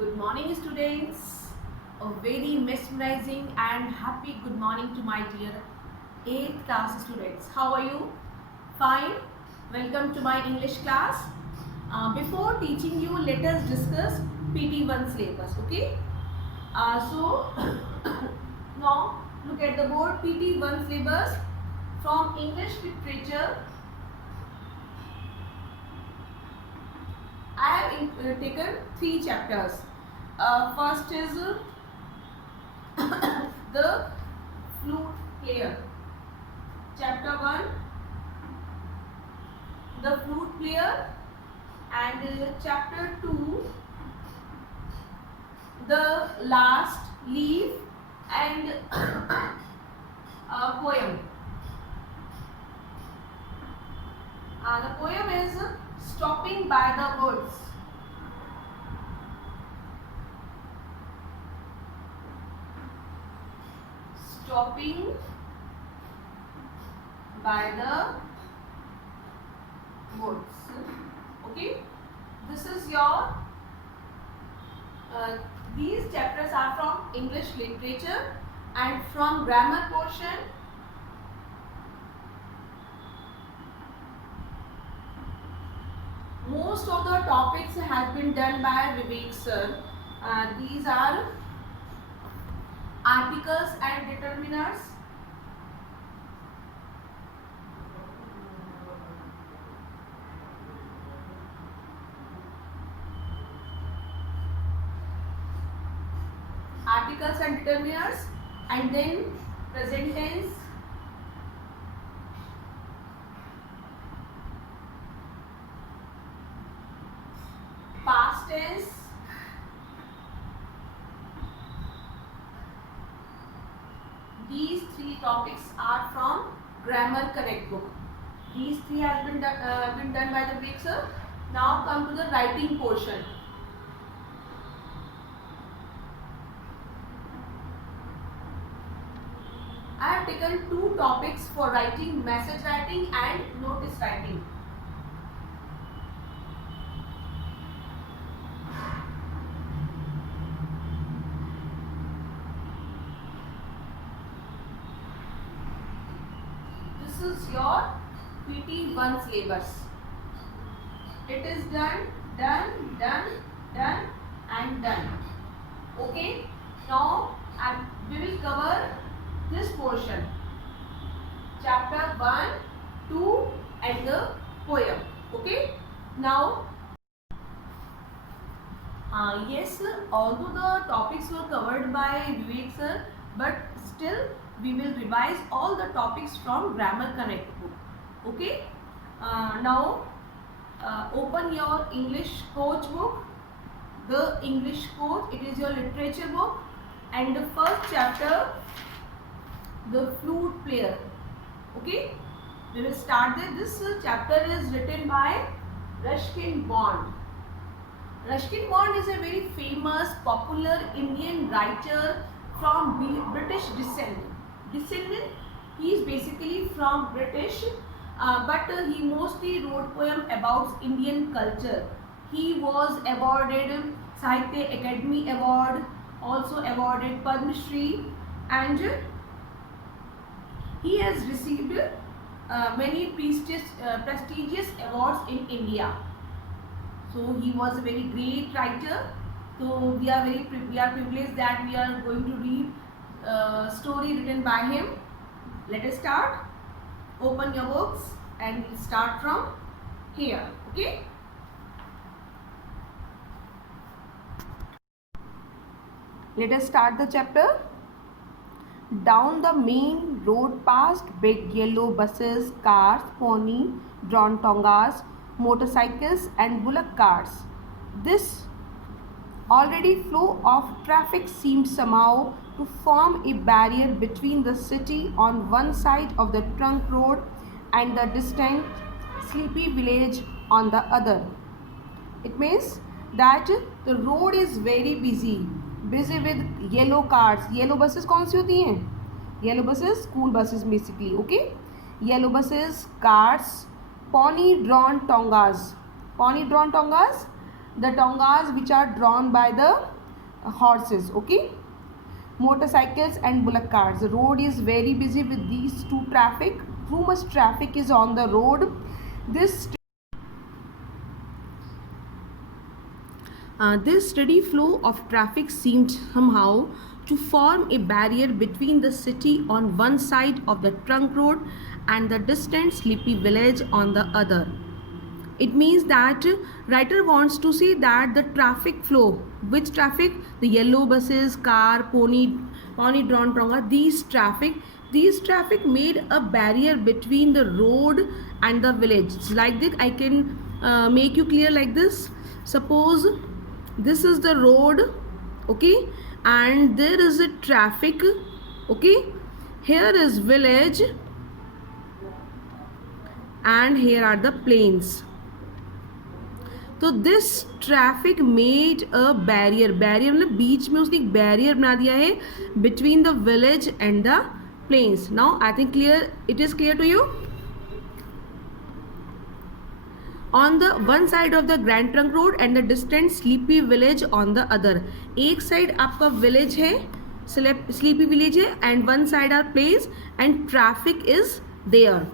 Good morning, students. A very mesmerizing and happy good morning to my dear 8th class students. How are you? Fine. Welcome to my English class. Before teaching you, let us discuss PT1 syllabus. Okay. So now look at the board. PT1 syllabus from English literature. I have taken 3 chapters. First is the flute player. Chapter 1, the flute player, and chapter 2, the last leaf, and a poem. The poem is Stopping by the Woods. Stopping by the woods. Okay, this is your these chapters are from English literature, and from grammar portion most of the topics has been done by Vivek sir. These are articles and determiners, and then present tense, past tense, these 3 topics are from Grammar Correct book. These 3 has been done by the Vivek sir. Now come to the writing portion. I have taken 2 topics for writing: message writing and notice writing. This is your PT1 syllabus. It is done, and done. Okay. Now we will cover this portion, chapter 1, 2 and the poem. Okay. Now yes, although the topics were covered by Vivek sir, but still we will revise all the topics from Grammar Connect book. Okay. Now open your English coach book, the English coach. It is your literature book, and the first chapter, the flute player. Okay, we will start this chapter is written by Ruskin Bond. Ruskin Bond is a very famous, popular Indian writer from British descent. He is basically from British, but he mostly wrote poem about Indian culture. He was awarded Sahitya Academy Award, also awarded Padma Shri, and he has received many prestigious awards in India. So he was a very great writer. So we are privileged that we are going to read story written by him. Let us start. Open your books and we'll start from here. Okay. Let us start the chapter. Down the main road past big yellow buses, cars, pony, drawn tongas, motorcycles and bullock carts. This already flow of traffic seemed somehow to form a barrier between the city on one side of the trunk road and the distant sleepy village on the other. It means that the road is very busy with yellow cars. Yellow buses कौन सी होती हैं? Yellow buses, school buses basically. Okay, yellow buses, cars, pony drawn tongas. the tongas which are drawn by the horses. Okay, motorcycles and bullock cars. The road is very busy with these two traffic. Too much traffic is on the road. This steady flow of traffic seemed somehow to form a barrier between the city on one side of the trunk road and the distant sleepy village on the other. It means that writer wants to say that the traffic flow, which traffic, the yellow buses, car, pony drawn tonga, these traffic made a barrier between the road and the village. Like this, I can make you clear like this. Suppose this is the road, okay, and there is a traffic, okay. Here is village and here are the plains. तो this traffic made a barrier मतलब बीच में उसने एक barrier बना दिया है between the village and the plains. Now I think clear, it is clear to you. On the one side of the Grand Trunk Road and the distant sleepy village on the other. एक side आपका village है, sleepy village है, and one side are plains and traffic is there.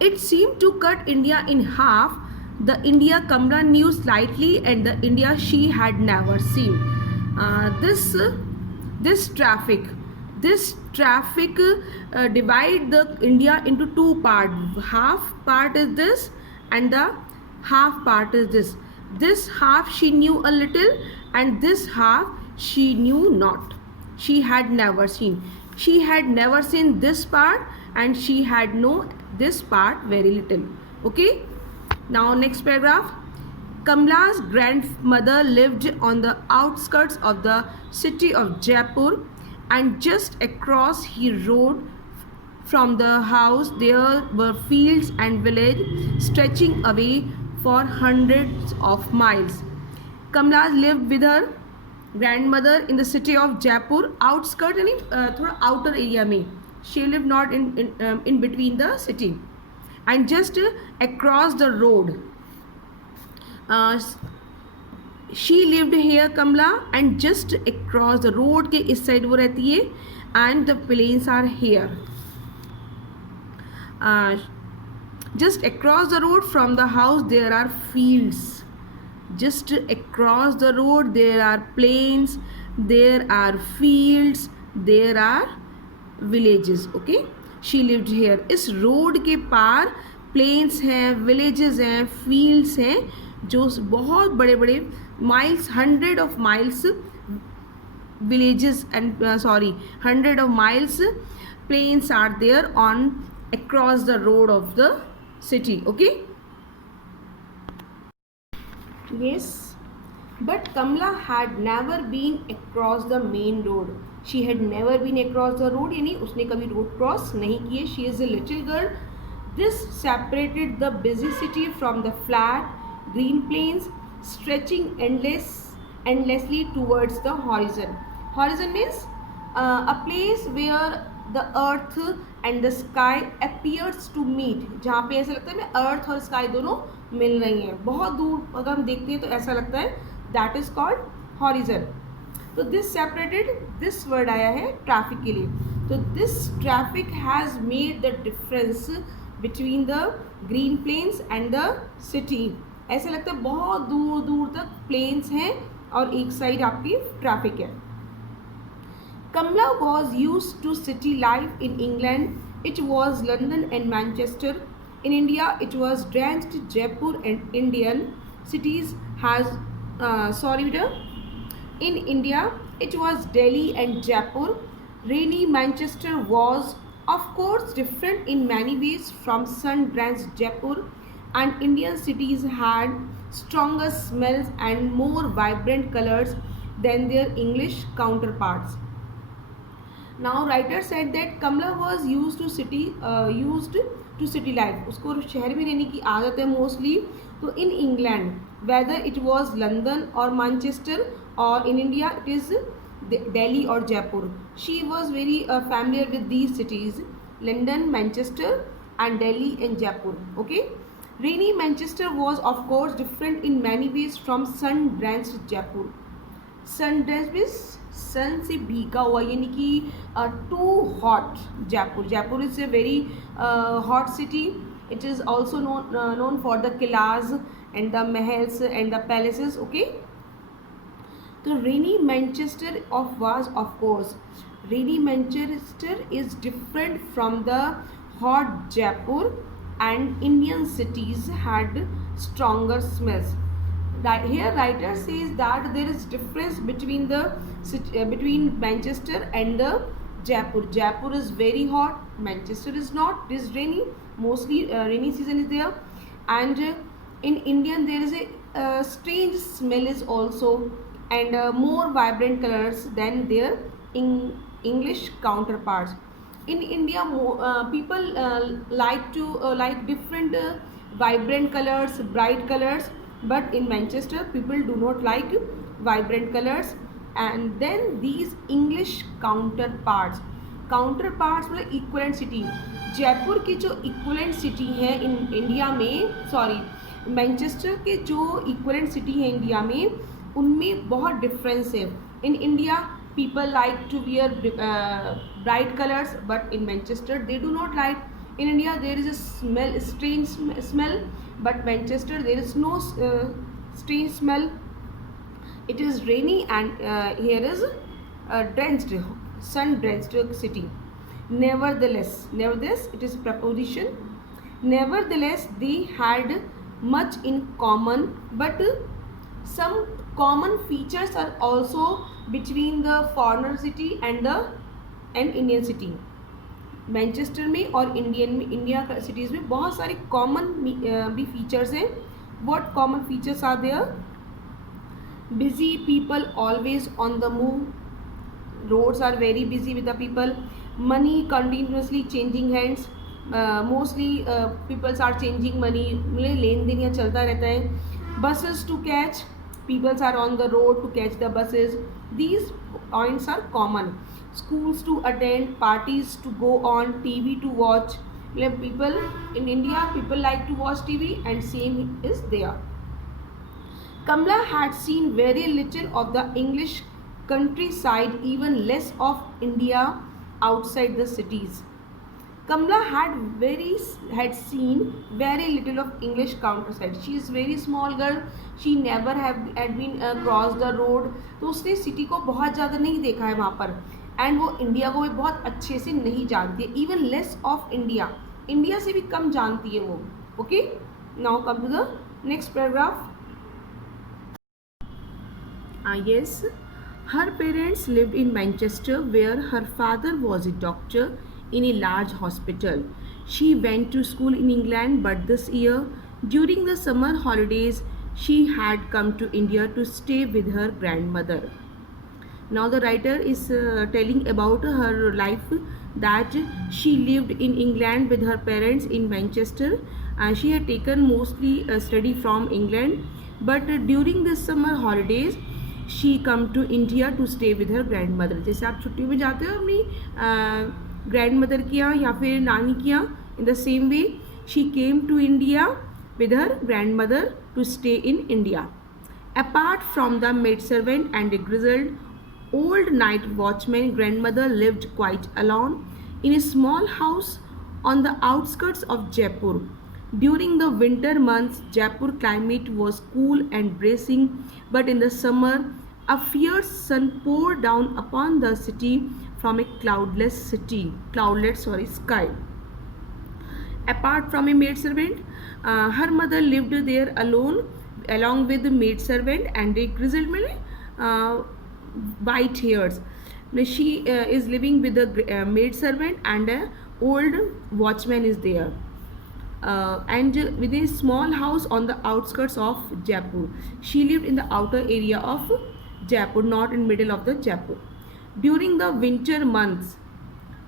It seemed to cut India in half. The India Kamla knew slightly and the India she had never seen. This traffic divide the India into two parts. Half part is this and the half part is this. This half she knew a little and this half she knew not. She had never seen. She had never seen this part and she had known this part very little. Okay, now next paragraph. Kamla's grandmother lived on the outskirts of the city of Jaipur, and just across he road from the house there were fields and village stretching away for hundreds of miles. Kamla lived with her grandmother in the city of Jaipur, outskirt यानी थोड़ा outer area में. She lived not in between the city, and just across the road. She lived here Kamla, and just across the road के इस side वो रहती है, and the plains are here. Just across the road from the house there are fields. Just across the road there are plains, there are fields, there are villages. Okay, she lived hair. इस road के पार planes हैं, villages हैं, fields हैं, जो बहुत बड़े बड़े miles, 100 of miles villages and 100 of miles plains are there on across the road of the city. Okay, yes, but Kamla had never been across the main road. She had never been across the road, यानी उसने कभी road cross नहीं किए. She is a little girl. This separated the busy city from the flat green plains stretching endlessly towards the horizon. Horizon means a place where the earth and the sky appears to meet. जहाँ पे ऐसा लगता है मैं earth और sky दोनों मिल रही हैं. बहुत दूर अगर हम देखते हैं तो ऐसा लगता है. That is called horizon. तो दिस सेपरेटेड, दिस वर्ड आया है ट्रैफिक के लिए. तो this traffic has made the difference between the green plains and the city. ऐसा लगता है बहुत दूर दूर तक प्लेन्स हैं और एक साइड आपकी ट्रैफिक है. Kamla was used to city life in England. It was London and Manchester. In India, it was drenched Jaipur and Indian cities has In India, it was Delhi and Jaipur. Rainy Manchester was, of course, different in many ways from sun-drenched Jaipur, and Indian cities had stronger smells and more vibrant colors than their English counterparts. Now, writer said that Kamla was used to city life. उसको शहर में रहने की आदत है mostly. तो in England, whether it was London or Manchester, or in India it is Delhi or Jaipur, she was very familiar with these cities, London, Manchester and Delhi and Jaipur. Okay, Rainy Manchester was of course different in many ways from sun-drenched Jaipur. Sun means sun से भीगा हुआ, यानी कि too hot Jaipur. Jaipur is a very hot city. It is also known for the किलाज and the महल्स and the palaces. Okay, the rainy Manchester of course, rainy Manchester is different from the hot Jaipur, and Indian cities had stronger smells. Here writer says that there is difference between the between Manchester and the Jaipur. Jaipur is very hot, Manchester is not. It is rainy, mostly rainy season is there. And in Indian there is a strange smell is also, and more vibrant colors than their English counterparts. In India people like different vibrant colors, bright colors, but in Manchester people do not like vibrant colors. And then these English counterparts मतलब equivalent city. Jaipur की जो equivalent city है in India में, sorry Manchester के जो equivalent city है India में, उनमें बहुत डिफरेंस है. In India people like to wear bright colors, but in Manchester they do not like. In India there is a strange smell, but Manchester there is no strange smell. It is rainy, and here is drenched, sun drenched city. Nevertheless, it is preposition. Nevertheless, they had much in common, but some common features are also between the foreigner city and Indian city. Manchester में और India cities में बहुत सारे common भी features हैं. What common features are there? Busy people always on the move. Roads are very busy with the people. Money continuously changing hands. Mostly peoples are changing money, लेन देन यहाँ चलता रहता है. Buses to catch, peoples are on the road to catch the buses. These points are common. Schools to attend, parties to go on, TV to watch. People in India, people like to watch TV, and same is there. Kamla had seen very little of the English countryside, even less of India outside the cities. Kamla had seen very little of English countryside. She is very small girl. She never had been crossed the road. तो उसने city को बहुत ज़्यादा नहीं देखा है वहाँ पर, एंड वो इंडिया को भी बहुत अच्छे से नहीं जानती है. Even less of India, India से भी कम जानती है वो. Okay, now come to the next paragraph. Yes, her parents lived in Manchester, where her father was a doctor in a large hospital. She went to school in England, but this year, during the summer holidays, she had come to India to stay with her grandmother. Now the writer is telling about her life, that she lived in England with her parents in Manchester, and she had taken mostly a study from England, but during the summer holidays she come to India to stay with her grandmother. जैसे आप छुट्टी में जाते हो अपनी grand mother के यहाँ या फिर नानी के यहाँ, in the same way she came to India with her grandmother to stay in India. Apart from the maidservant and a grizzled old night watchman, grandmother lived quite alone in a small house on the outskirts of Jaipur. During the winter months, Jaipur climate was cool and bracing, but in the summer, a fierce sun poured down upon the city from a cloudless sky. Apart from a maidservant, her mother lived there alone, along with the maidservant and a grizzled man, white hairs. She is living with a maidservant, and an old watchman is there, and with a small house on the outskirts of Jaipur. She lived in the outer area of Jaipur, not in middle of the Jaipur. During the winter months,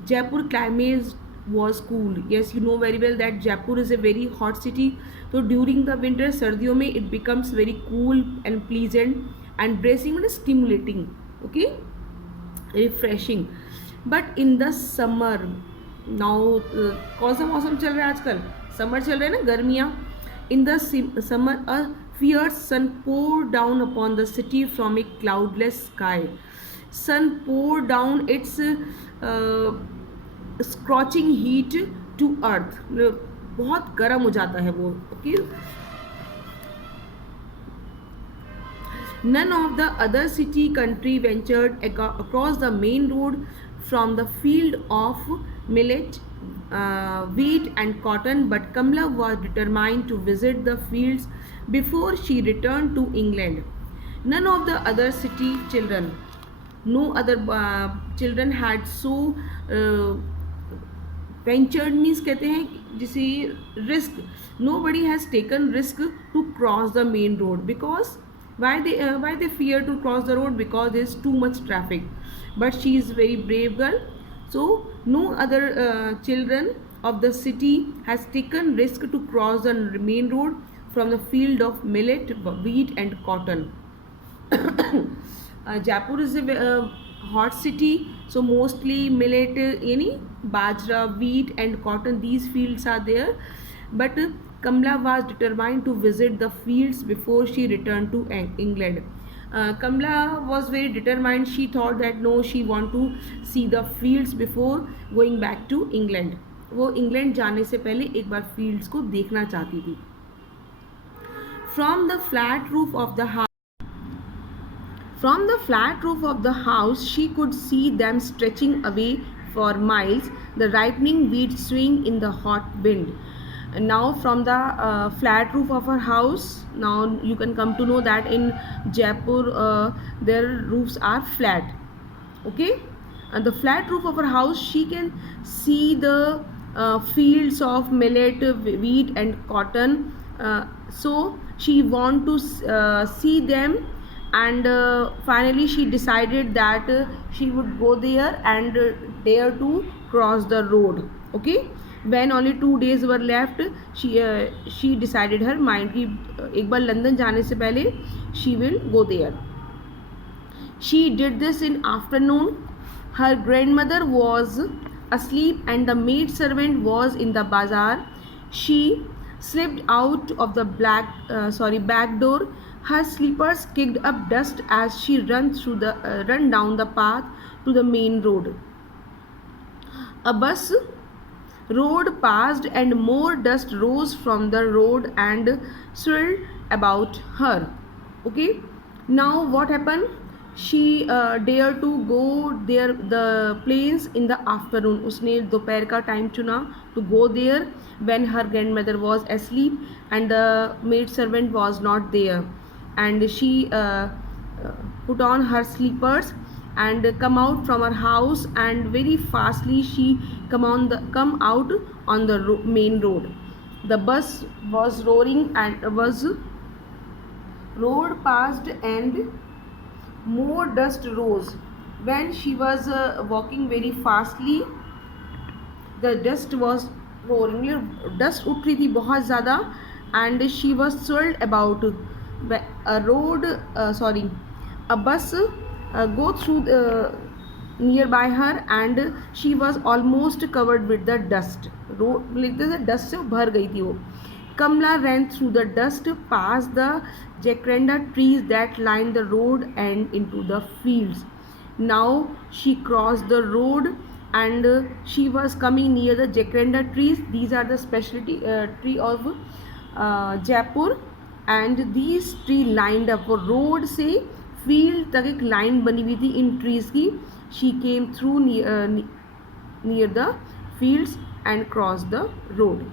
Jaipur climate was cool. Yes, you know very well that Jaipur is a very hot city. So during the winter, सर्दियों में it becomes very cool and pleasant and bracing and stimulating. Okay, refreshing. But in the summer, now कौन सा मौसम चल रहा है आजकल? Summer चल रहा है ना, गर्मियाँ. In the summer, a fierce sun poured down upon the city from a cloudless sky. Sun poured down its scorching heat to earth, बहुत गर्म हो जाता है वो. Okay. None of the other city country ventured across the main road from the field of millet, wheat and cotton, but Kamla was determined to visit the fields before she returned to England. None of the other city children, no other children had so ventured means कहते हैं जिसे risk. Nobody has taken risk to cross the main road because why they fear to cross the road, because there is too much traffic. But she is very brave girl, so no other children of the city has taken risk to cross the main road from the field of millet, wheat and cotton. Jaipur is a hot city, so mostly millet, any bajra, wheat and cotton, these fields are there. But Kamla was determined to visit the fields before she returned to England. Kamla was very determined. She thought that no, she want to see the fields before going back to England. वो England जाने से पहले एक बार fields को देखना चाहती थी. From the flat roof of the house, she could see them stretching away for miles, the ripening wheat swing in the hot wind. And now from the flat roof of her house, now you can come to know that in Jaipur their roofs are flat. Okay, and the flat roof of her house, she can see the fields of millet, wheat and cotton. So she want to see them, and finally she decided that she would go there and dare to cross the road. Okay, when only 2 days were left, she decided her mind कि एक बार London जाने से पहले she will go there. She did this in afternoon. Her grandmother was asleep and the maid servant was in the bazaar. She slipped out of the back door. Her slippers kicked up dust as she run down the path to the main road. A bus road passed and more dust rose from the road and swirled about her. Okay, now what happened? She dared to go there the place in the afternoon. उसने दोपहर का time चुना to go there when her grandmother was asleep and the maid servant was not there, and she put on her slippers and come out from her house, and very fastly she come out on the main road. The bus was roaring and road passed and more dust rose. When she was walking very fastly, the dust was roaring. Dust उठ रही थी बहुत ज़्यादा, and she was swirled about. A bus go through nearby her and she was almost covered with the dust. Road लिखते थे dust से भर गई थी वो. Kamla ran through the dust, past the jacaranda trees that lined the road and into the fields. Now she crossed the road and she was coming near the jacaranda trees. These are the specialty tree of Jaipur, and these tree lined up. वो road से field तक एक line बनी हुई थी इन trees की. She came through near the fields and crossed the road.